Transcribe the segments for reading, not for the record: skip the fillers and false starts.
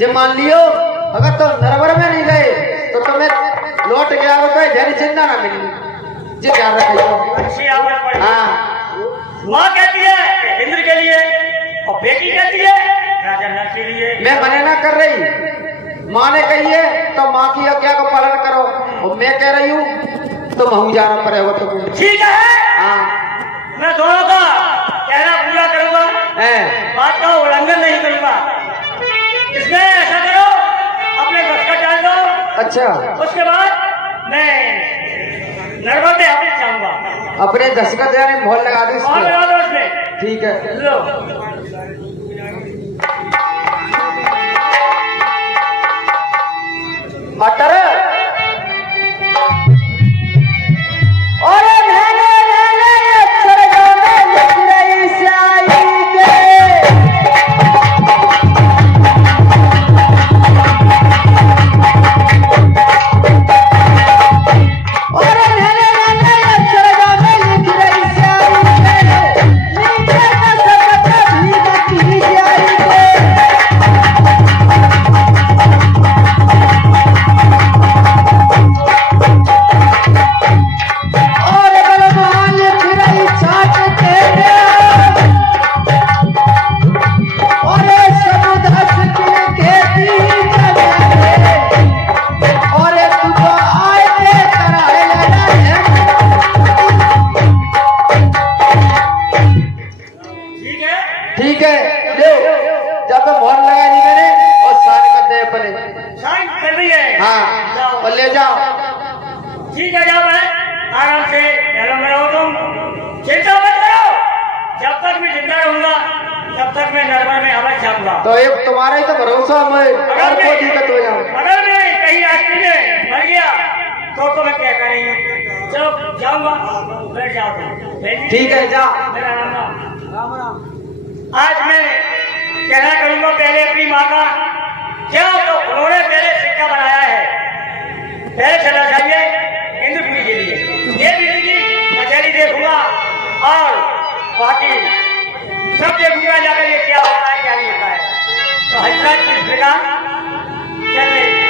जब मान लियो अगर तो नरवर में नहीं गए तो तुम्हें लौट गया हो तो जरी चिंता ना मिली जी ध्यान रखियो। अच्छी आवाज पड़ी। हाँ माँ कहती है इंद्र के लिए और बेटी कहती है राजा नल के लिए। मैं मना ना कर रही, माँ ने कही है तो माँ की आज्ञा को पालन करो और मैं कह रही हूँ तो महू जाना पड़ेगा तुम्हें। ठीक है हाँ मैं दोनों का कहना पूरा करूंगा, बात का उल्लंघन नहीं करूंगा। इसमें ऐसा करो अपने बस का डाल दो, अच्छा उसके बाद मैं नर्मदा में हाथ जाऊंगा। अपने दशकत यानी मोहर लगा दो और इसमें। लगा दो उसमें। ठीक है लो मटर और मैंने सरगा में लिख रही साई के और मैंने सरगा में लिख रही साई के नीचे का सकता भी बची जाई के और बलवान लिख रही छाट तेरे और समुदास के खेती जगह और तुझको आए ते कराए लगा है। ठीक है ठीक है ले जब मोहर लगा दी मैंने और साइन कर दे अपने। साइन कर रही है। हाँ जाओ। और ले जाओ। ठीक है जाओ मैं आराम से घरों में रहो, तुम चिंता मत करो। जब तक मैं जिंदा रहूंगा तब तक मैं नर्मदा में हवा छापूंगा। तो एक तुम्हारा ही तो भरोसा मैं और कोई दिक्कत हो जाए। अगर मैं कहीं रास्ते में मर गया तो मैं क्या करेंगे। चलो जाऊंगा, बैठ जाओ तुम। ठीक है जा। मेरा राम राम। आज मैं कहना करूंगा पहले अपनी माँ का क्या तो उन्होंने पहले सिक्का बनाया है, पहले चला जाइए इंद्रपुरी के लिए। ये भी कचहरी देखूंगा और बाकी सब देखूंगा जाकर ये क्या होता है क्या नहीं होता है। तो हजरत किस प्रकार चले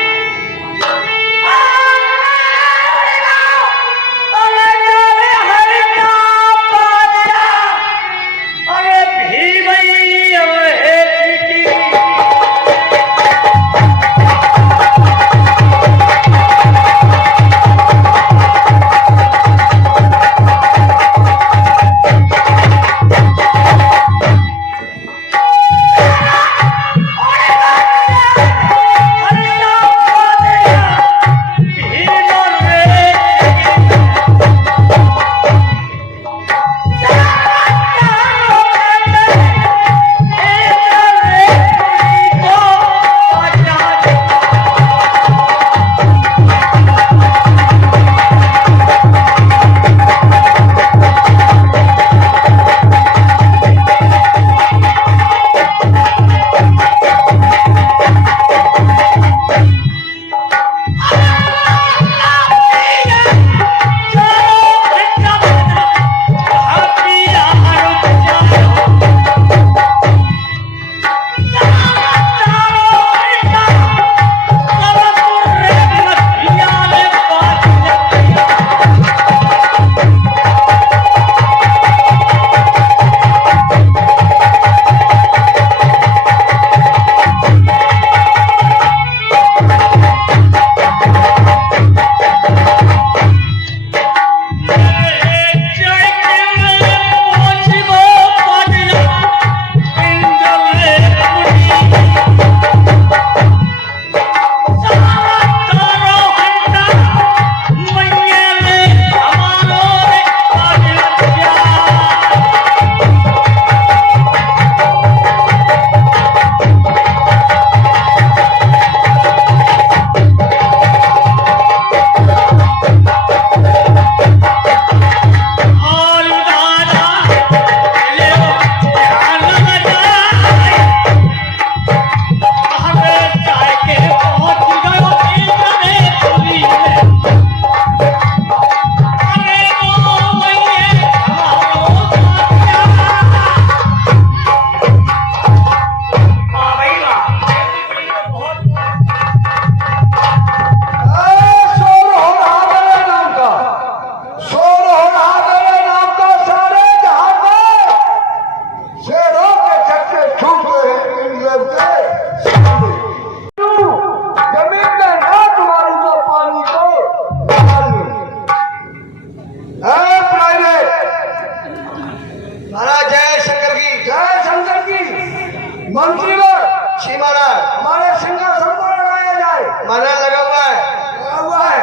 मंत्रीवर जी महाराज। हमारे सिंहासन पर लगाया जाए। महाराज लगा हुआ है। लगा हुआ है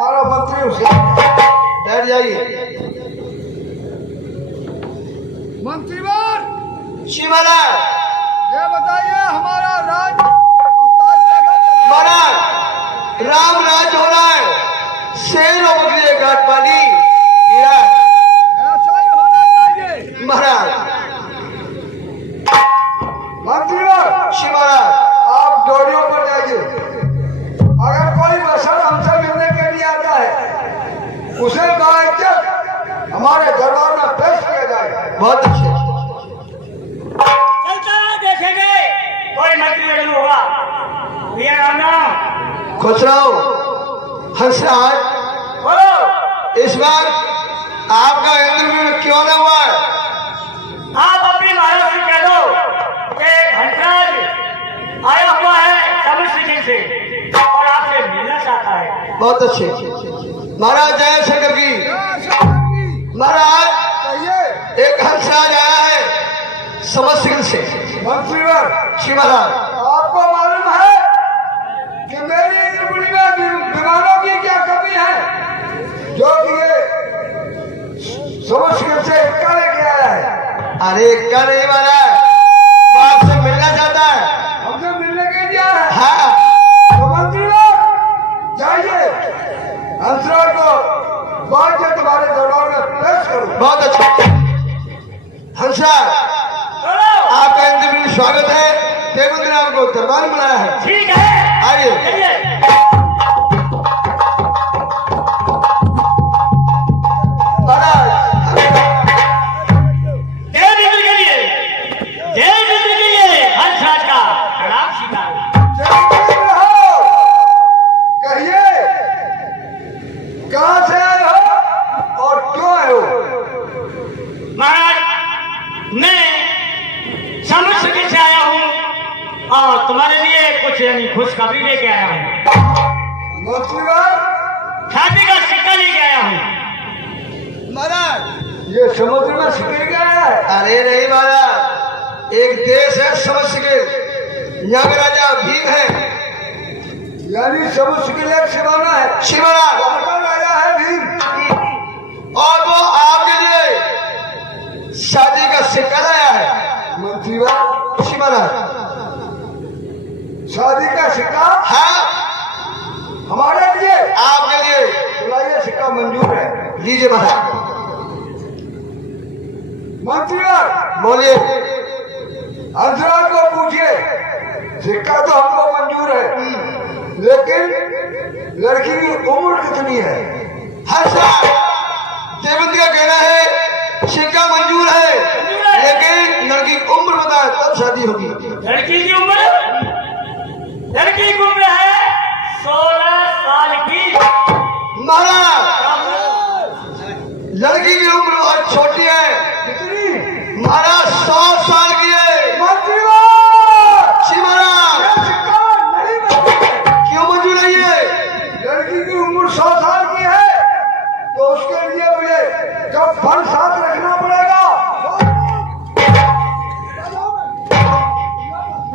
हमारा मंत्री, उसे बैठ जाइए। मंत्रीवर जी महाराज। ये बताइए हमारा राज और ताज जगह महाराज राम राज हो रहा है, शेर और बकरी घाट पानी पीरा। ऐसा ही होना चाहिए। महाराज। मंत्रीवर जी महाराज। आप डोरियों पर जाइए। अगर कोई बसर हमसे मिलने के लिए आता है उसे बाइज्जत हमारे दरबार में पेश किया जाए। बहुत अच्छे। चलता देखेंगे कोई मंत्री नहीं होगा। भैया राम राम। खुश रहो हंसराज। बोलो इस बार आपका इंद्रवीर क्यों न हुआ है? आप अपनी महाराज से कह दो कि हंसराज आया हुआ है समुद्र से और आपसे मिलना चाहता है। बहुत अच्छे। महाराज जय शंकर की। महाराज कहिए एक हंसराज आया है समस्या से। मंत्रीवर जी महाराज। आपको मालूम है कि मेरी इंद्रपुरी में विमानों की क्या कमी है जो कि ये समझ से इक्का लेके आया है। अरे क्या नहीं महाराज, वो आपसे मिलना चाहता है। हमसे मिलने के लिए आया है। हाँ तो मंत्रीवर जाइए हंसराज को बात के तुम्हारे दरबार में पेश करो। बहुत अच्छा। हंसराज बोलो आपका इंद्रवीर स्वागत है। देवेंद्र ने आपको दरबार में बुलाया है। ठीक है आइए। चलिए। महाराज जय मित्र के लिए, जय मित्र के लिए हंसराज का प्रणाम स्वीकार। जय रहो। कहिए कहाँ से आए हो और क्यों आए हो? महाराज मैं समुद्र से आया हूँ और तुम्हारे लिए कुछ यानी खुशखबरी लेके आया हूँ। मंत्रीवर शादी का सिक्का लेके आया हूँ। महाराज। ये समुद्र में सिकड़ गया है। अरे नहीं महाराज, एक देश है समझ के, यहाँ का राजा भीम है। यानी समुद्र के लिए सिवाना है। जी महाराज। वहाँ का राजा है भीम। और वो आपके लिए शादी का सिक्का लाया है। मंत्रीवर जी महाराज। शादी का सिक्का हाँ हमारे लिए। आपके लिए। बुलाइए, सिक्का मंजूर है। लीजिए महाराज। मंत्रीवर बोलिए। हंसराज को पूछिए, सिक्का तो हमको मंजूर है लेकिन लड़की की उम्र कितनी है? हंसराज देवेंद्र का कहना है सिक्का मंजूर है, लेकिन लड़की की उम्र बताए तब शादी होगी। लड़की की उम्र है 16 साल की। महाराज लड़की की उम्र बहुत छोटी है। कितनी? महाराज 100 साल की है। मंत्रीवर जी महाराज। ये सिक्का नहीं मंजूर है। क्यों मंजूर नहीं है? लड़की की उम्र 100 साल की है तो उसके लिए मुझे जब फल साथ रखना पड़ेगा।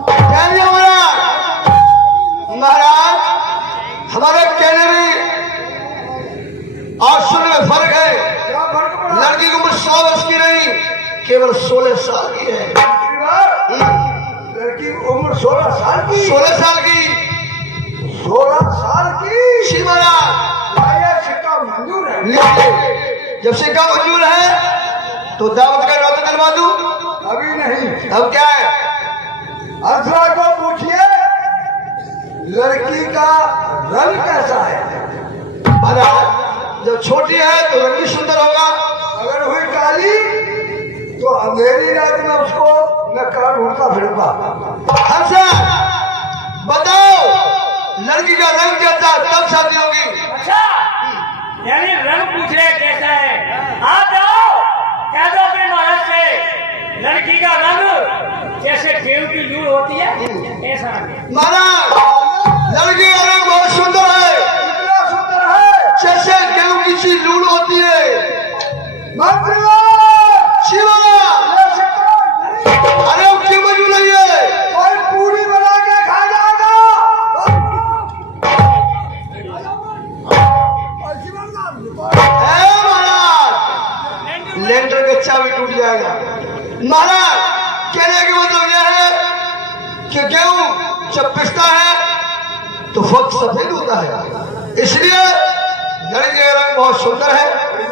कहने महाराज। महाराज हमारे कहने में और सुनने में फर्क है। क्या फर्क पड़ा? लड़की की उम्र 100 वर्ष की नहीं, केवल 16 साल की है। मंत्रीवर लड़की की उम्र 16 साल की। 16 साल की। 16 साल की। जी महाराज। ये सिक्का मंजूर है। लीजिए। जब सिक्का मंजूर है तो दावत का रात करवा दूं। अभी नहीं। अब क्या है? हंसराज को पूछिए लड़की का रंग कैसा है? महाराज जब छोटी है तो रंग भी सुंदर होगा। अगर हुई काली तो अंधेरी रात में उसको मैं कान उड़ता फिरूंगा। हंसन बताओ लड़की का रंग कैसा तब शादी होगी। अच्छा यानी रंग पूछ रहे कैसा है। आप जाओ कह दो अपने महाराज से लड़की का रंग जैसे गेहूं की लूर होती है ऐसा रंग है। महाराज लड़की का रंग बहुत सुंदर है, कितना सुंदर है। जैसे गेहूं की सी लूर होती है। मंत्रीवर शिवा ये सिक्का नहीं। अरे क्यों मजबूर नहीं है? टूट जाएगा। महाराज कहने का मतलब यह है कि गेहूं जब पिसता है तो फक्त सफेद होता है, इसलिए लड़की का रंग बहुत सुंदर है।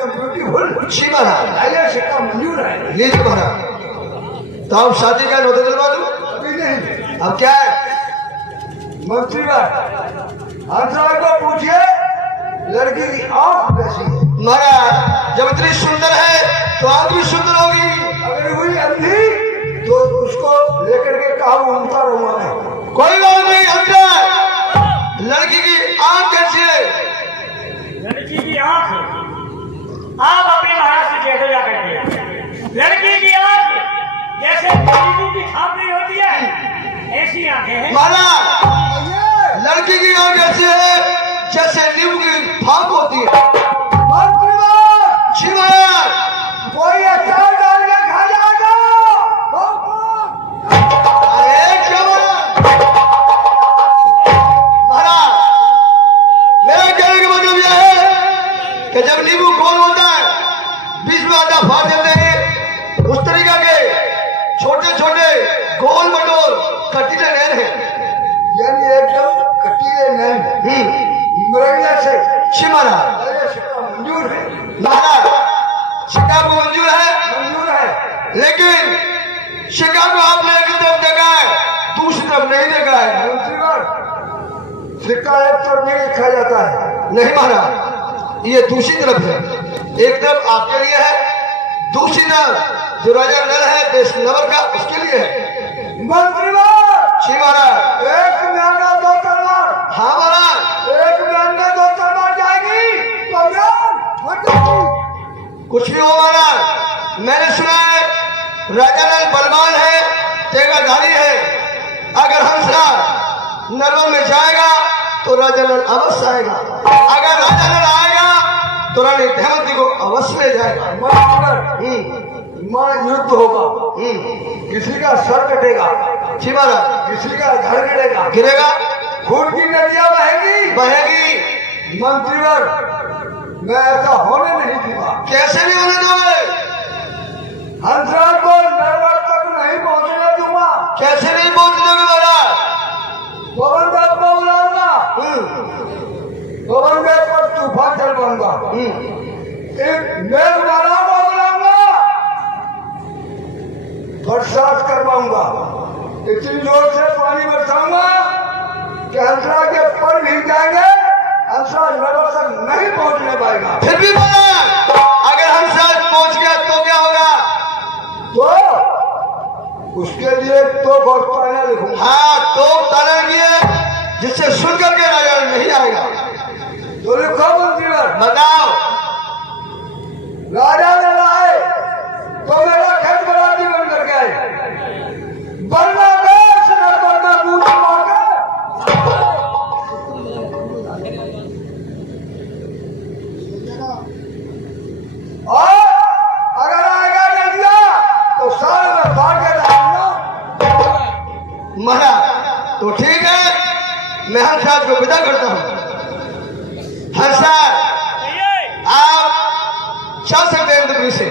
ब्यूटीफुल। जी महाराज। आइए सिक्का मंजूर है। लीजिए महाराज। तो हम शादी का नोटिस दिलवा दूं? अभी नहीं। अब क्या है? मंत्री हंसराज को पूछिए लड़की की आंख कैसी है। महाराज जब इतनी सुंदर है तो आंख भी सुंदर होगी। अगर हुई अंधी तो उसको लेकर के कहा घूमता रहूंगा मैं। कोई बात नहीं। अंदर लड़की की आंख कैसी है? लड़की की आंख आप अपने महाराज से कह दो जाकर के। लड़की की आंख जैसे नींबू की छाप नहीं होती है ऐसी आंखें हैं। महाराज लड़की की आंख ऐसी है जैसे नींबू की फाक होती है। मंत्री जी महाराज। कोई अचार डाल के खा जाएगा। अरे क्या महाराज मेरा कहने का मतलब यह है कि जब नींबू गोल होता है बीच में आधा फाड़ देते हैं, उस तरीका के छोटे छोटे गोल मटोल कटीले नैन है। यानी एकदम कटीले नहीं मुरैया से। जी महाराज। अरे सिक्का मंजूर है। महाराज सिक्का को मंजूर है, मंजूर है। लेकिन सिक्का को आपने एक तरफ देखा है दूसरी तरफ नहीं देखा है। मंत्री सिक्का एक तरफ नहीं रखा जाता है। नहीं महाराज ये दूसरी तरफ है। एक तरफ आपके लिए है, दूसरी तरफ जो राजा नल है देश नवर का उसके लिए है। मंत्री जी महाराज। एक म्यान दो तलवार। हाँ महाराज। एक म्यान में दो तलवार जाएगी तो म्यान फट जाएगी। कुछ भी हो महाराज, मैंने सुना है राजा नल बलवान है, तेगाधारी है। अगर हंसराज नलों में जाएगा तो राजा नल अवश्य आएगा, अगर राजा नल आएगा तो रानी धेमवती को अवश्य ले जाएगा। मां युद्ध होगा। किसी का सर कटेगा, जी महाराज। किसी का घर गिरेगा, गिरेगा, खून की नदियां बहेगी बहेगी। मंत्रीवर मैं ऐसा होने नहीं दूंगा। कैसे नहीं होने दोगे? हंसराज को नरवर तक नहीं पहुंचने दूंगा। कैसे नहीं पहुंचने दोगे महाराज? पवन देव को बुलाऊंगा, पवन देव पर तूफान चलवाऊंगा। एक मेघमाला को बुलाऊंगा, बरसात करवाऊंगा। इतनी जोर से पानी बरसाऊंगा कि हंसराज के पर भीग जाएंगे। हंसराज नगर तक नहीं पहुंचने पाएगा। फिर भी महाराज अगर हंसराज पहुंच गया तो क्या होगा? तो उसके लिए तो बहुत पहले लिखूंगा। हाँ तो ताला लिए जिससे सुन करके राजा नहीं आएगा। तो लिखो मंत्रीवर। बताओ। राजा ने लाए तो मेरा खेत बराती बन कर गए, वरना देश नरवर में बूझ मांगे। और अगर आएगा नदिया तो साल में फाड़ के डालूंगा। महाराज तो ठीक है, मैं हंसराज को विदा करता हूँ। हंसराज आप चल सकते हैं इंद्रपुरी से।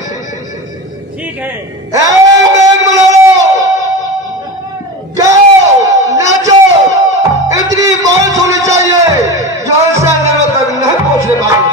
ठीक है। मेघ मनाओ, गाओ, नाचो, इतनी बारिश होनी चाहिए जो हंसराज नगर तक नहीं पहुंचने पाएगी।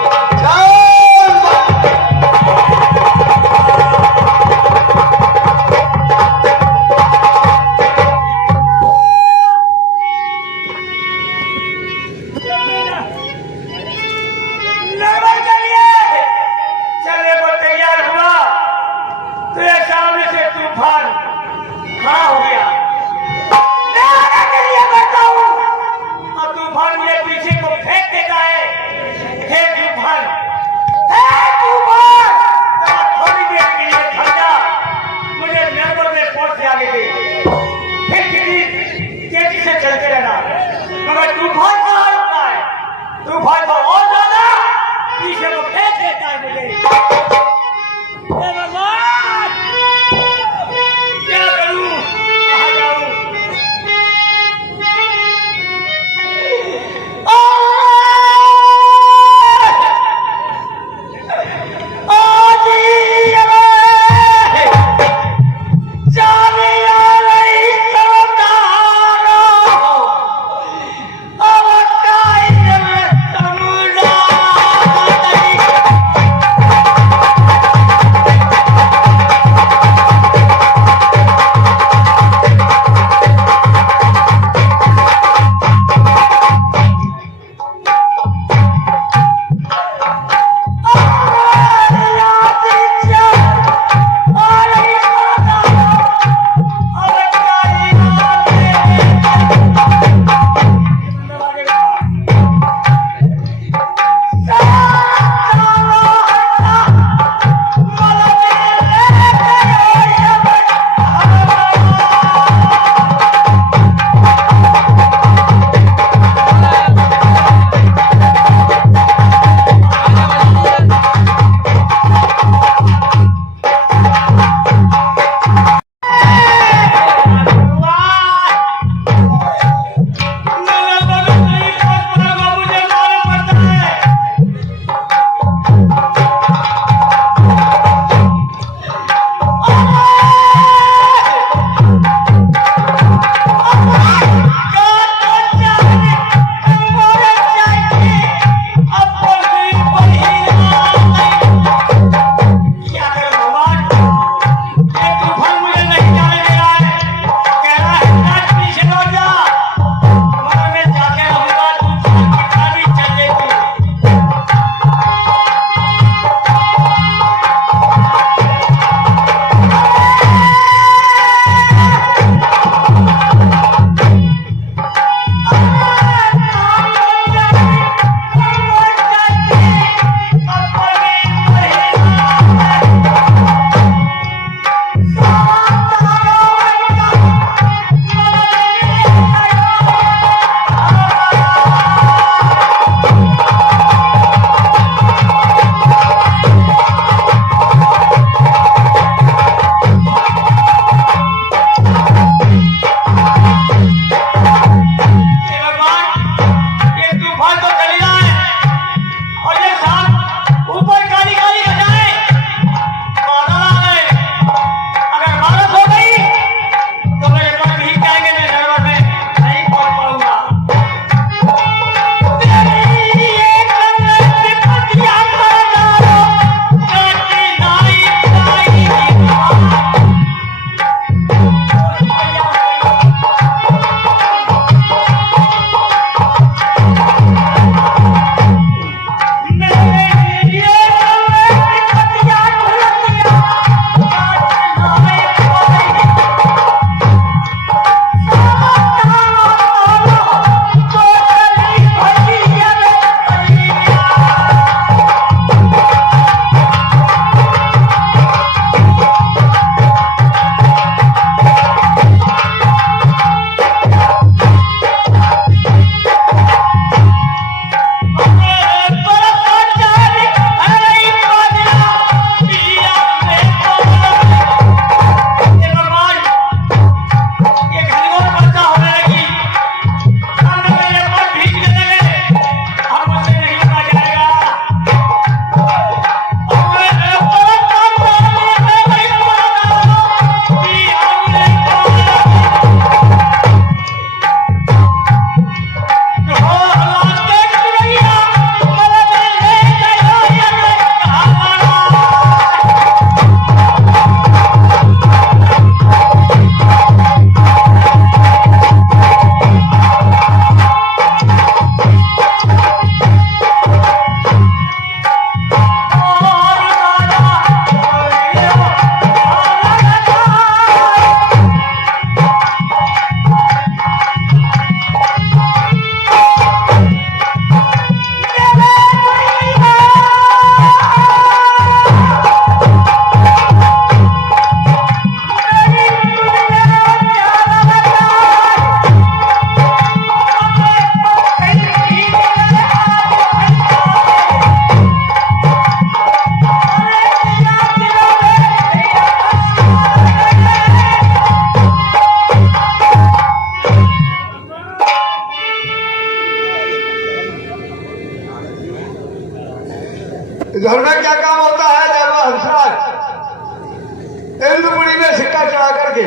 चढ़ा करके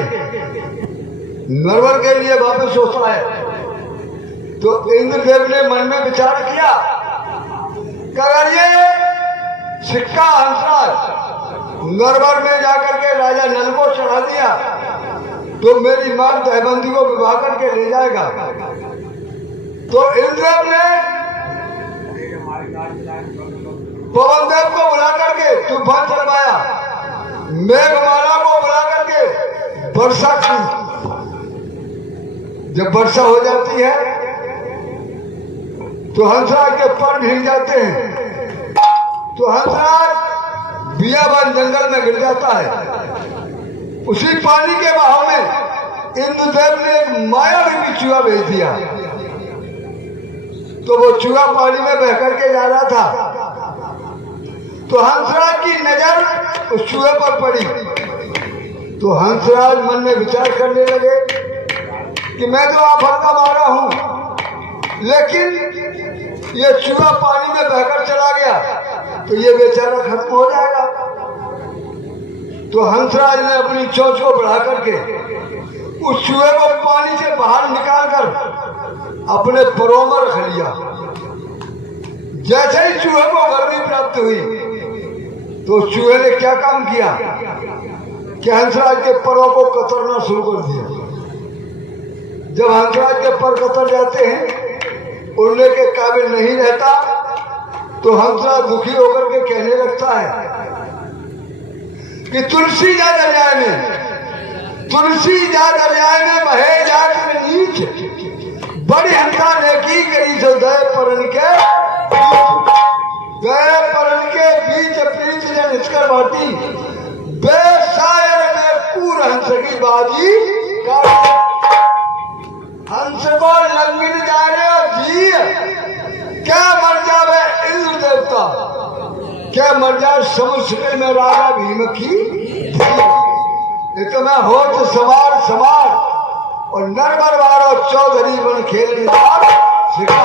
नरवर के लिए वापस सोचता है। तो इंद्रदेव ने मन में विचार किया कि अगर ये सिक्का हंसराज नरवर में जाकर के राजा नल को चढ़ा दिया तो मेरी मां दहबंदी को विवाह करके ले जाएगा। तो इंद्रदेव ने पवनदेव को बुला करके तूफान चलवाया, मेघमाला को बुला करके वर्षा की। जब वर्षा हो जाती है तो हंसराज के पर भीग जाते हैं, तो हंसराज बियाबान जंगल में गिर जाता है। उसी पानी के बहाव में इंद्रदेव ने एक मायावी चूहा भेज दिया। तो वो चूहा पानी में बह करके जा रहा था, तो हंसराज की नजर उस चूहे पर पड़ी। तो हंसराज मन में विचार करने लगे कि मैं तो आफत का मारा हूं, लेकिन ये चूहा पानी में बहकर चला गया तो ये बेचारा खत्म हो जाएगा। तो हंसराज ने अपनी चोंच को बढ़ा करके उस चूहे को पानी से बाहर निकालकर अपने परों में रख लिया। जैसे ही चूहे को गर्मी प्राप्त हुई तो चूहे ने क्या काम किया कि हंसराज के परों को कतरना शुरू कर दिया। जब हंसराज के पर कतर जाते हैं, उड़ने के काबिल नहीं रहता, तो हंसराज दुखी होकर के कहने लगता है कि तुलसी जा दरियाए में, तुलसी जा दरियाए में बहे जाकर नीच, बड़ी हंसा नेकी करी सो दय परन के बीच प्रीत ने निष्कर बाटी, बेशायर में पूर हंस की बाजी हंस को लंगिन जा रहे जी, क्या मर जावे इंद्र देवता, क्या मर जाए समुद्र में राजा भीम की। ये तो मैं होठ सवार सवार और नरबर वारो चौधरी बन खेलने सिखा।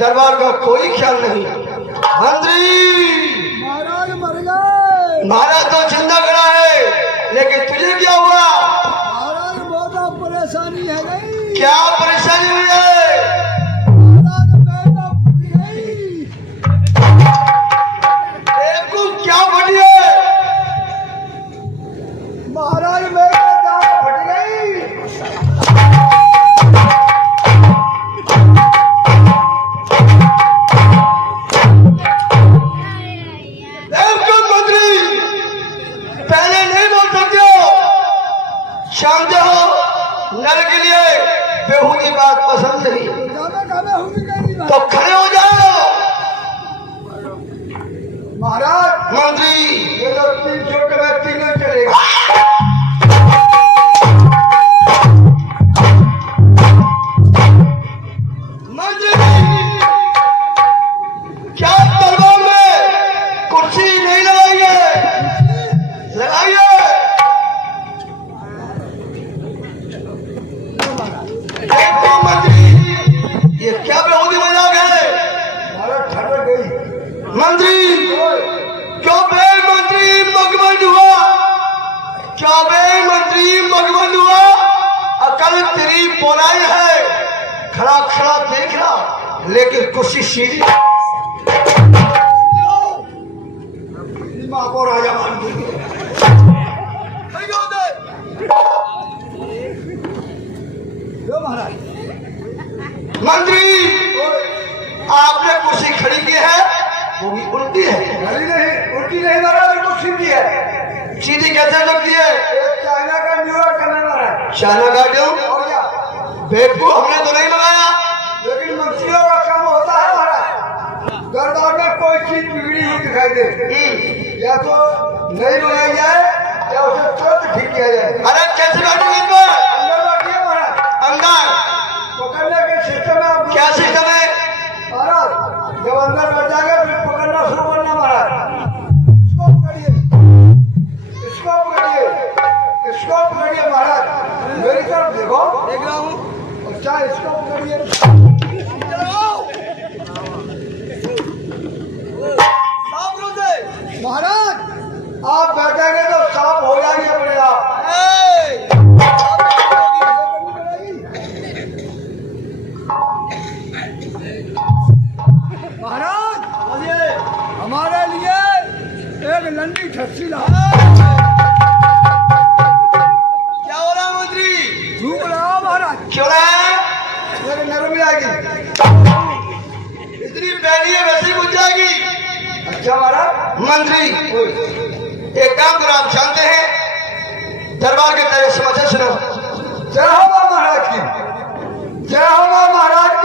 दरबार का कोई ख्याल नहीं। मंत्री महाराज मर गए। महाराज तो जिंदा खड़ा है, लेकिन तुझे क्या हुआ? महाराज बहुत परेशानी है गई। क्या परेशानी हुई है? महाराज बेटा फट गई। देखो क्या फटी है? महाराज बेटा दांत फट गई। मोलाई है, खड़ा खड़ा देख रहा, लेकिन कुर्सी सीधी। माँ को राजा मान दी। महाराज मंत्री, आपने कुर्सी खड़ी की है, वो भी उल्टी है। खड़ी नहीं, उल्टी नहीं महाराज, बिल्कुल सीधी है। सीधी कैसे लगती है? एक चाइना का न्यूयॉर्क करना महाराज। चाइना का क्यों? और क्या? बेवकूफ, हमने तो नहीं लगाया। लेकिन मंत्रियों का काम होता है महाराज, दरबार में कोई चीज बिगड़ी हुई दिखाई दे, या तो नहीं बनाई जाए या उसे तुरंत ठीक किया जाए। अरे कैसे बैठोगे इसमें? अंदर बैठिए महाराज। अंदर पकड़ने के सिस्टम में आप क्या सिस्टम है? महाराज जब अंदर बैठ जाएगा फिर पकड़ना शुरू करना महाराज। इसको पकड़िए, इसको पकड़िए, इसको पकड़िए महाराज। मेरी तरफ देखो, देख रहा हूँ। अच्छा इसको पकड़िए। महाराज आप बैठेंगे तो साफ हो जाएंगे अपने आप। महाराज हमारे लिए एक लंडी ठस्सी ला। क्या हो रहा है मंत्री? धूप रहा महाराज, क्यों रहा है? मेरे नरम में आएगी। इतनी पहली है वैसे ही बुझ जाएगी। अच्छा महाराज। मंत्री, एक काम करो, आप जानते हैं दरबार के तरह समाचार सुनो। जय हो महाराज की, जय हो महाराज।